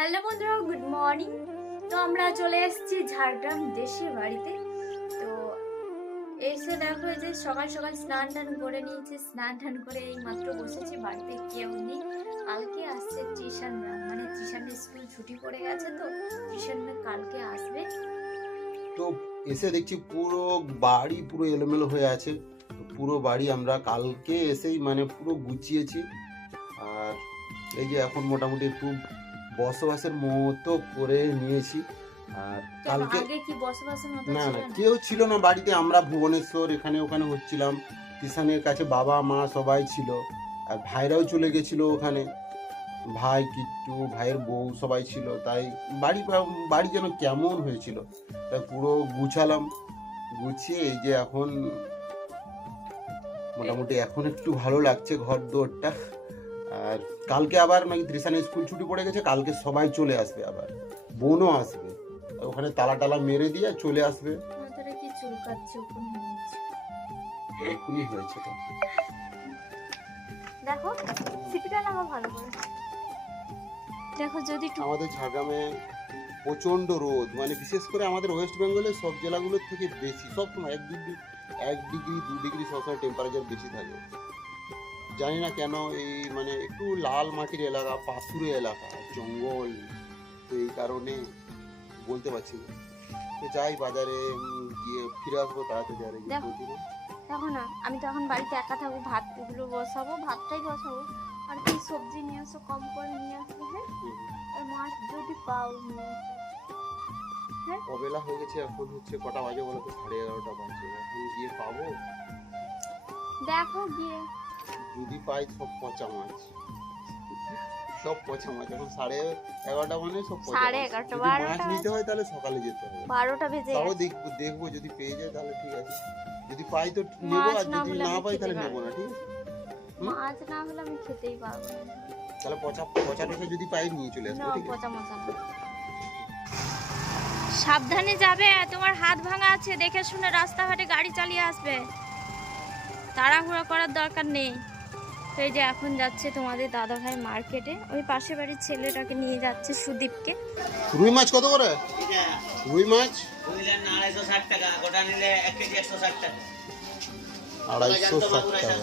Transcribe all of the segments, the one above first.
Hello বন্ধুরা, good morning. তো আমরা চলে এসেছি ঝাড়গ্রাম দেশের বাড়িতে। তো এসে দেখো যে সকাল সকাল স্নান টান করে নিয়েছি। স্নান টান করে এই মাত্র বসেছি, বাড়িতে কেউ নেই। কালকে আসছে টিউশনরা, মানে টিউশনের স্কুল ছুটি পড়ে গেছে, তো টিউশন কালকে আসবে। তো এসে দেখছি পুরো বাড়ি পুরো এলোমেলো হয়ে আছে। পুরো বাড়ি আমরা কালকে এসেই মানে পুরো গুছিয়েছি। আর এই যে এখন মোটামুটি একটু বসবাসের মতো করে নিয়েছি। আর কালকে আগে কি বসবাসের মতো না ছিল না না? কেউ ছিল না বাড়িতে, আমরা ভুবনেশ্বর এখানে ওখানে হচ্ছিলাম। কিষানের কাছে বাবা মা সবাই ছিল, আর ভাইরাও চলে গেছিল ওখানে। ভাই কিট্টু, ভাইয়ের বউ সবাই ছিল, তাই বাড়ি যেন কেমন হয়েছিল। তাই পুরো গুছালাম, গুছিয়ে এই যে এখন মোটামুটি এখন একটু ভালো লাগছে ঘর দুয়ারটা। আর কালকে আবার নাকি ত্রিশানের স্কুল ছুটি পড়ে গেছে, কালকে সবাই চলে আসবে, আবার বোনও আসবে। ওখানে তালা টালা মেরে দিয়ে চলে আসবে। মাথাটা কি চুলকাচ্ছে, ওপর নিয়েছে। এক্ষুনি হয়েছে তো। দেখো সিপিটা লাগা ভালো করে দেখো। যদি আমাদের ঝাড়গ্রামে প্রচণ্ড রোদ, মানে বিশেষ করে আমাদের ওয়েস্ট বেঙ্গলের সব জেলাগুলোর থেকে বেশি, সবসময় 1 ডিগ্রি 2 ডিগ্রি সবসময় টেম্পারেচার বেশি থাকে। জানি না কেন, এই মানে একটু লাল মাটির এলাকা, পাথুরে এলাকা, জঙ্গল, তো এই কারণে বলতে পারছি না। তো যাই বাজারে গিয়ে ফিরে আসবো তাড়াতাড়ি। আর দেখো না, আমি তো এখন বাড়িতে একা থাকবো, ভাতগুলো বসাবো, ভাতটাই বসাবো। আর কি সবজি নিয়ে আসো, কম করে নিয়ে আসবো। হ্যাঁ, আর মাছ যদি পাও নিয়ে আসো। হ্যাঁ, অবেলা হয়ে গেছে, এখন হচ্ছে কটা বাজে বলো তো? 11:30 বাজে। এখন গিয়ে পাবো? দেখো গিয়ে যদি পাই সব পচা মাছ, সব পচা মাছ। এখন 11:30 মানে সব পচা মাছ। 11:30 যদি 12টা মাছ নিতে হয় তাহলে সকালে যেতে হবে। 12টা বেজে তাও গেছে। দেখবো যদি পেয়ে যায় তাহলে ঠিক আছে। যদি পাই তো নেবো, মাছ আর না যদি হলে না আমি পাই খেতে তাহলে পারবো নেবো না, ঠিক আছে? মাছ না হলে আমি খেতেই পারবো না। তাহলে পচাটা যদি পাই নিয়ে চলে আসবো, না, ঠিক আছে? পচা মচা না। সাবধানে যাবে, তোমার হাত ভাঙা আছে, দেখে শুনে রাস্তাঘাটে গাড়ি চালিয়ে আসবে, তাড়াহুড়ো করার দরকার নেই। তো এই যে এখন যাচ্ছে তোমাদের দাদা ভাই মার্কেটে, ওই পাশে বাড়ির ছেলেটাকে নিয়ে যাচ্ছে, সুদীপকে। রুই মাছ কত করে? রুই মাছ 260 টাকা, গোটা নিলে 1 কেজি 160 টাকা। 260 টাকা।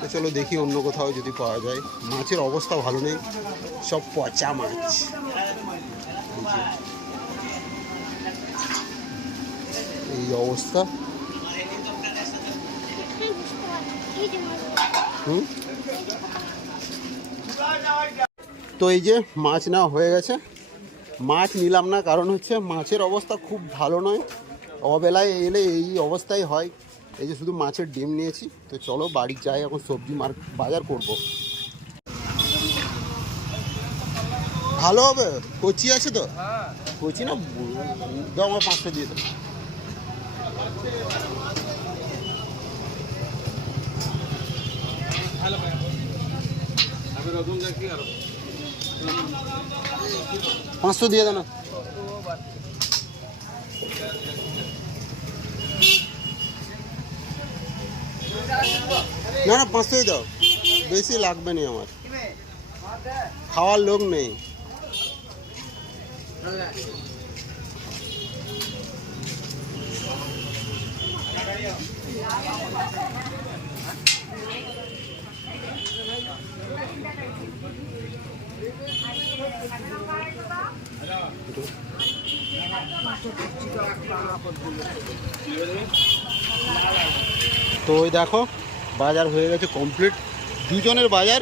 তো চলো দেখি অন্য কোথাও যদি পাওয়া যায়। মাছের অবস্থা ভালো নেই, সব পচা মাছ। এই অবস্থা। তো এই যে মাছ নেওয়া হয়ে গেছে। মাছ নিলাম না, কারণ হচ্ছে মাছের অবস্থা খুব ভালো নয়। অবেলায় এলে এই অবস্থাই হয়। এই যে শুধু মাছের ডিম নিয়েছি। তো চলো বাড়ি যাই, এখন সবজি বাজার করব। ভালো হবে, কচি আছে তো? কচি না, দাও আমার 5টা দিয়ে দাও। পাঁচশো দিয়ে দাও না। না না, 500ই দাও, বেশি লাগবে না আমার, খাওয়ার লোক নেই। তো ওই দেখো বাজার হয়ে গেছে কমপ্লিট, দুজনের বাজার।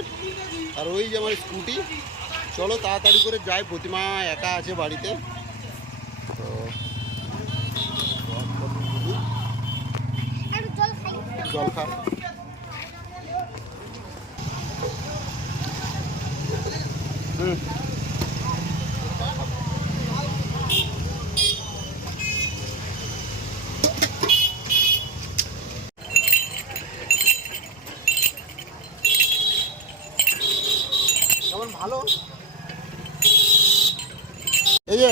আর ওই যে আমার স্কুটি। চলো তাড়াতাড়ি করে যাই, প্রতিমা একা আছে বাড়িতে। তো জল খা। কেমন ভালো এই যে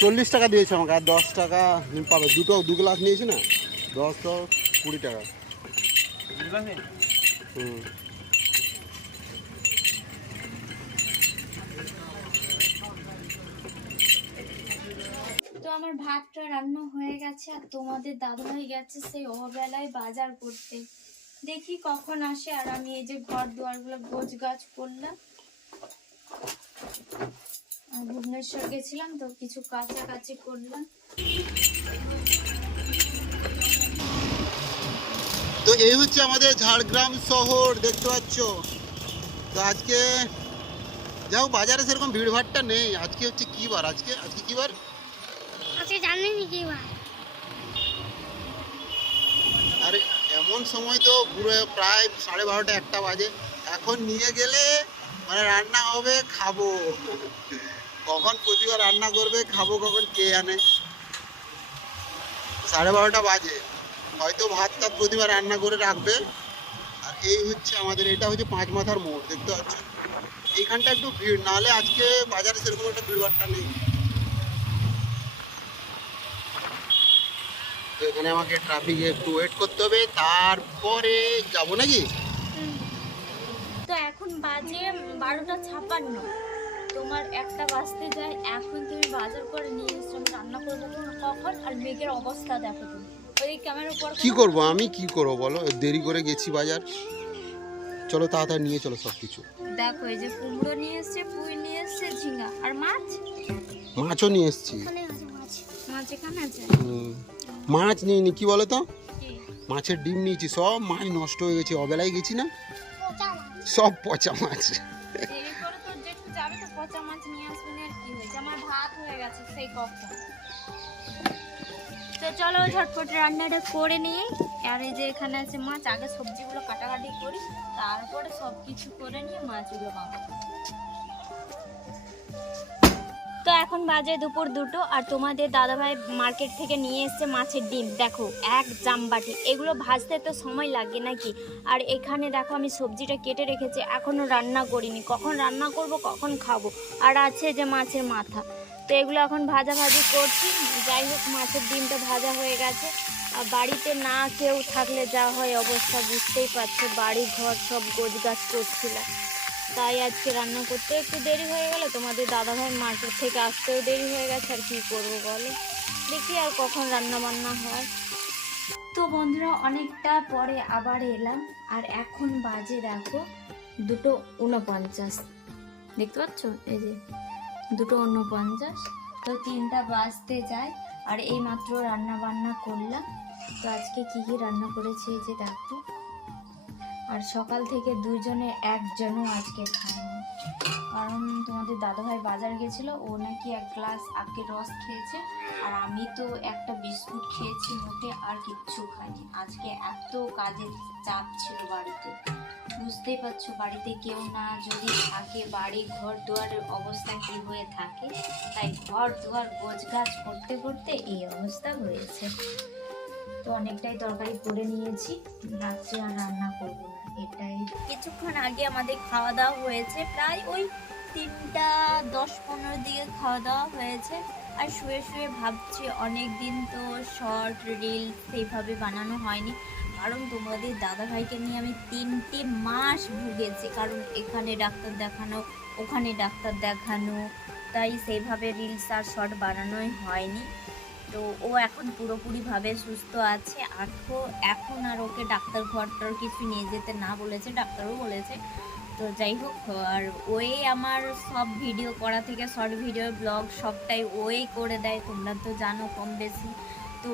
40 টাকা দিয়েছে আমাকে, আর 10 টাকা পাবে। দু গ্লাস নিয়েছি না, 10 10 20 টাকা। হুম। তো আমার ভাতটা রান্না হয়ে গেছে, আর তোমাদের দাদুভাই গেছে সেই অবেলায় বাজার করতে। দেখি কখন আসে। আর আমি এই যে ঘর দুয়ারগুলো গোছ গাছ করলাম। আর ভুবনেশ্বর গেছিলাম তো কিছু কাচাকাচি করলাম। তো এই হচ্ছে আমাদের ঝাড়গ্রাম শহর, দেখতে পাচ্ছ। তো আজকে যাও, বাজারে সেরকম ভিড়ভাড়টা নেই। আজকে হচ্ছে কি বার? আজকে কি বার? আজকে জানেন কি ভাই? আরে এমন সময় তো পুরো প্রায় 12:30 1টা বাজে। এখন নিয়ে গেলে মানে রান্না হবে, খাবো। কখন প্রতিবার রান্না করবে, খাবো কখন কে জানে। 12:30 বাজে, হয়তো ভাত টাত প্রতিবার রান্না করে রাখবে। আর এই হচ্ছে আমাদের, এটা হচ্ছে 5 মাথার মোড়, দেখতে পাচ্ছ। এইখানটা একটু ভিড়, নাহলে আজকে বাজারে সেরকম একটা ভিড়ভাড়টা নেই। তো এখানে আমাকে ট্রাফিকে একটু ওয়েট করতে হবে, তারপরে যাবো নাকি। তো এখন বাজে 12:56। তোমার 1টা বাজতে যায়। এখন তুমি বাজার করে নিয়ে এসছো, আমি রান্না করবো কখন? আর মেঘের অবস্থা দেখো তুমি। ওই ক্যামেরার উপর কি করব আমি, কি করব বলো? দেরি করে গেছি বাজার। চলো তাড়াতাড়ি নিয়ে চলো সব কিছু। দেখো এই যে কুমড়ো নিয়ে এসছে, পুঁই নিয়ে এসছে, ঝিঙ্গা আর মাছ। মাছও নিয়ে এসছি। ওখানে আছে মাছ। মাছ এখানে আছে। মাছ নিইনি, কি বলো তো, কি? মাছের ডিম নিয়েছি। সব মাছ নষ্ট হয়ে গেছে, অবেলায় গেছি না, পচা মাছ। সব পচা মাছ। দেরি করে তো যেটু যাবে তো পচা মাছ নিয়ে আসবে না। আর কি হয়েছে, আমার ভাত হয়ে গেছে সেই কখন। তো চলো ঝটপট রান্নাটা করে নিয়ে। আর এই যে এখানে আছে মাছ, আগে সবজিগুলো কাটাকাটি করি, তারপরে সব কিছু করে নিয়ে মাছগুলো বানাবো। তো এখন বাজে দুপুর 2টো, আর তোমাদের দাদাভাই মার্কেট থেকে নিয়ে এসছে মাছের ডিম। দেখো 1 জামবাটি। এগুলো ভাজতে তো সময় লাগে নাকি। আর এখানে দেখো আমি সবজিটা কেটে রেখেছি, এখনও রান্না করিনি। কখন রান্না করব, কখন খাবো। আর আছে যে মাছের মাথা, তো এগুলো এখন ভাজাভাজি করছি। যাই হোক, মাছের ডিমটা ভাজা হয়ে গেছে। আর বাড়িতে না কেউ থাকলে যা হয় অবস্থা বুঝতেই পারছো, বাড়ি ঘর সব গোছগাছ করছিলাম, তাই আজকে রান্না করতে একটু দেরি হয়ে গেল। তোমাদের দাদাভাই মার্কেট থেকে আসতেও দেরি হয়ে গেছে। আর কি করবো বলো, দেখি আর কখন রান্না বান্না হয়। তো বন্ধুরা, অনেকটা পরে আবার এলাম। আর এখন বাজে দেখো 2:49। দেখতে পাচ্ছ, এই যে 2:49। তো 3টা বাজতে যায়। আর এই মাত্র রান্না বান্না করলাম। তো আজকে কি কি রান্না করেছি এই যে দেখো। আর সকাল থেকে দুজনে একজনও আজকে খায়নি, কারণ তোমাদের দাদাভাই বাজার গেছিল, ও নাকি 1 গ্লাস আখের রস খেয়েছে। আর আমি তো একটা বিস্কুট খেয়েছি মোটে, আর কিচ্ছু খাইনি। আজকে এত কাজের চাপ ছিল বাড়িতে, বুঝতেই পারছো, বাড়িতে কেউ না যদি থাকে, বাড়ি ঘর দুয়ারের অবস্থা কি হয়ে থাকে। তাই ঘর দুয়ার গোছগাছ করতে করতে এই অবস্থা হয়েছে। তো অনেকটাই তরকারি করে নিয়েছি, রাত্রে আর রান্না করবো না। এটাই, কিছুক্ষণ আগে আমাদের খাওয়া দাওয়া হয়েছে, প্রায় ওই 3টা 10-15 দিকে খাওয়া দাওয়া হয়েছে। আর শুয়ে শুয়ে ভাবছি, অনেক দিন তো শর্ট রিল সেইভাবে বানানো হয়নি, কারণ তোমাদের দাদাভাইকে নিয়ে আমি 3টে মাস ভুগেছি। কারণ এখানে ডাক্তার দেখানো, ওখানে ডাক্তার দেখানো, তাই সেইভাবে রিলস আর শর্ট বানানোই হয়নি। তো ও এখন পুরোপুরিভাবে সুস্থ আছে। এখন আর ওকে ডাক্তার ঘরটার কিছু নিয়ে যেতে না বলেছে, ডাক্তারও বলেছে। তো যাই হোক, আর ওই আমার সব ভিডিও করা থেকে শর্ট ভিডিও ব্লগ সবটাই ওই করে দেয়, তোমরা তো জানো কম বেশি। তো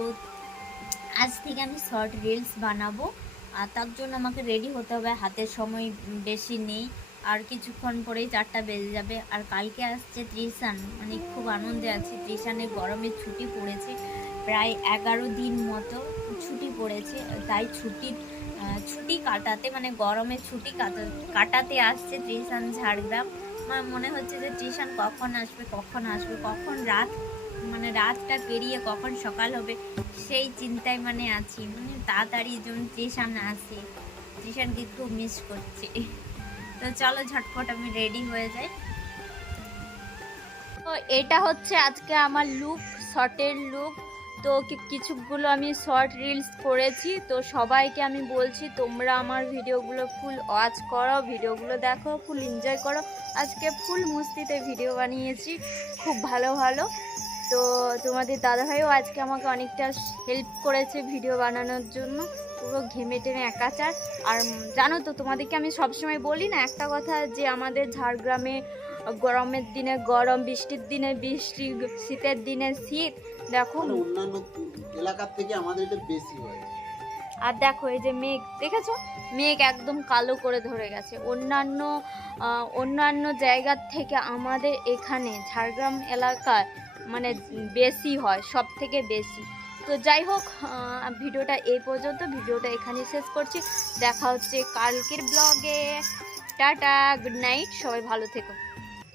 আজ থেকে আমি শর্ট রিলস বানাবো, আর তার জন্য আমাকে রেডি হতে হবে। হাতের সময় বেশি নেই, আর কিছুক্ষণ পরেই 4টা বেজে যাবে। আর কালকে আসছে ত্রিশান, মানে খুব আনন্দে আছি। ত্রিশানের গরমের ছুটি পড়েছে, প্রায় 11 দিন মতো ছুটি পড়েছে। তাই ছুটি কাটাতে, মানে গরমের ছুটি কাটাতে আসছে ত্রিশান ঝাড়গ্রাম। আমার মনে হচ্ছে যে ত্রিশান কখন আসবে, কখন রাতটা পেরিয়ে কখন সকাল হবে, সেই চিন্তায় মানে আছি। মানে তাড়াতাড়ি যেমন ত্রিশান আসে, ত্রিশানকে খুব মিস করছি। তো চলো ঝটপট আমি রেডি হয়ে যাই। তো এটা হচ্ছে আজকে আমার লুক, শর্টের লুক। তো কিছুগুলো আমি শর্ট রিলস করেছি, তো সবাইকে আমি বলছি তোমরা আমার ভিডিওগুলো ফুল ওয়াচ করো, ভিডিওগুলো দেখো, ফুল এনজয় করো। আজকে ফুল মস্তিতে ভিডিও বানিয়েছি, খুব ভালো ভালো। তো তোমাদের দাদাভাইও আজকে আমাকে অনেকটা হেল্প করেছে ভিডিও বানানোর জন্য, পুরো ঘেমে টেমে একাচার। আর জানো তো তোমাদেরকে আমি সবসময় বলি না একটা কথা, যে আমাদের ঝাড়গ্রামে গরমের দিনে গরম, বৃষ্টির দিনে বৃষ্টি, শীতের দিনে শীত। দেখো মানে অন্যান্য এলাকার থেকে আমাদের এটা বেশি হয়। আর দেখো এই যে মেঘ, দেখেছো মেঘ একদম কালো করে ধরে গেছে। অন্যান্য জায়গার থেকে আমাদের এখানে ঝাড়গ্রাম এলাকায় মানে বেশি হয়, সব থেকে বেশি। তো যাই হোক, ভিডিওটা এই পর্যন্ত, ভিডিওটা এখানেই শেষ করছি। দেখা হচ্ছে কালকের ব্লগে। টাটা, গুড নাইট, সবাই ভালো থেকো।